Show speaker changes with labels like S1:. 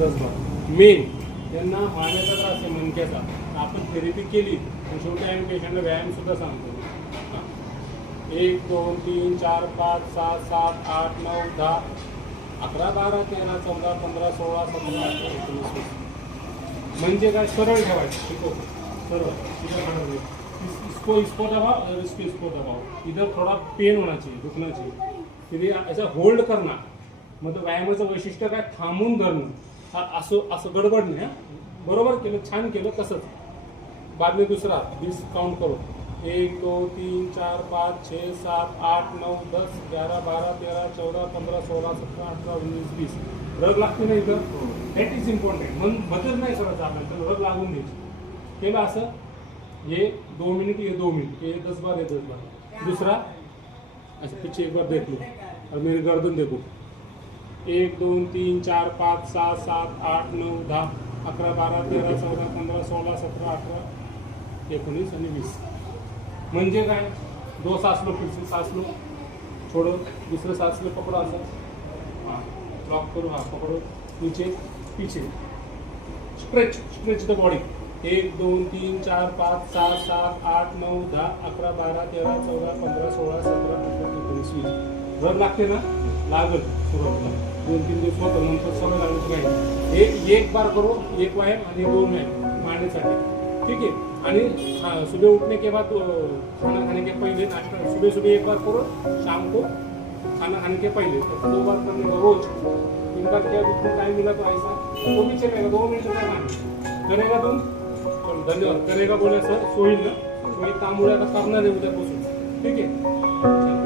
S1: Main त्यांना पाण्याचा त्रास आहे मणक्याचा. आपण थेरपी केली तर शेवटी आम्ही पेशंटला व्यायामसुद्धा सांगतो. एक दोन तीन चार पाच सात सात आठ नऊ दहा अकरा बारा तेरा चौदा पंधरा सोळा सतरा अठरा एकोणीस वीस. म्हणजे काय? सरळ ठेवायचं. शिको सरळ. इसको इसको दबाओ और इसको इसको दबाओ इधर थोड़ा पेन होना चाहिए दुखना चाहिए फिर ऐसा होल्ड करना मतलब व्यायामाचं वैशिष्ट्य काय? थांबून धरणं. हा असं असं गडबड नाही बरोबर केलं छान केलं तसंच. बाद दुसरा वीस काउंट करो. एक दोन तीन चार पाच छे सात आठ नऊ दस ग्यारा बारा तेरा चौदा पंधरा सोळा सतरा अठरा उन्नीस वीस. रग लागते ना इथं? दॅट इज इम्पॉर्टंट म्हणून बदल नाही करायचं आपल्याला तर रग लागून द्यायची. केलं असं? हे दो मिनिट हे दो मिनिट. हे दस बार ये दस बार. दूसरा? अच्छा पीछे एक बार देख लो. और मेरी गर्दन देखो. एक दोन तीन चार पाच सहा सात आठ नऊ दहा अकरा बारा तेरा चौदा पंधरा सोळा सतरा अठरा एकोणीस आणि वीस. म्हणजे काय? दो सासलो लो सासलो. छोड़ो. दुसरं सासलो पकड़ो असं. हां. लॉक करू हां पकड़ो. नीचे पीछे. स्ट्रेच स्ट्रेच द बॉडी एक दोन तीन चार पाच सहा सात आठ नऊ दहा अकरा बारा तेरा चौदा पंधरा सोळा सतरा अठरा एकोणीस वीस. रन लागते ना लागल सुरुवातीला. दोन तीन दिवस होतं नंतर सवय लागली काही नाही. एक एक बार करो एक व्यायाम आणि दोन व्यायाम मारण्यासाठी ठीक है आणि सुबह उठने के बाद खाना खाने के पहले नाश्ता सुबह सुबह एक बार करो शाम को खाना खाने के पहले. तो दो बार करने का रोज तीन बार किया जितना टाइम मिला तो ऐसा तो भी चलेगा दो मिनट का टाइम करेगा तुम धन्यवाद. करेगा बोले सर सोईल ना मी काम आता करणार आहे उद्यापासून. ठीक आहे?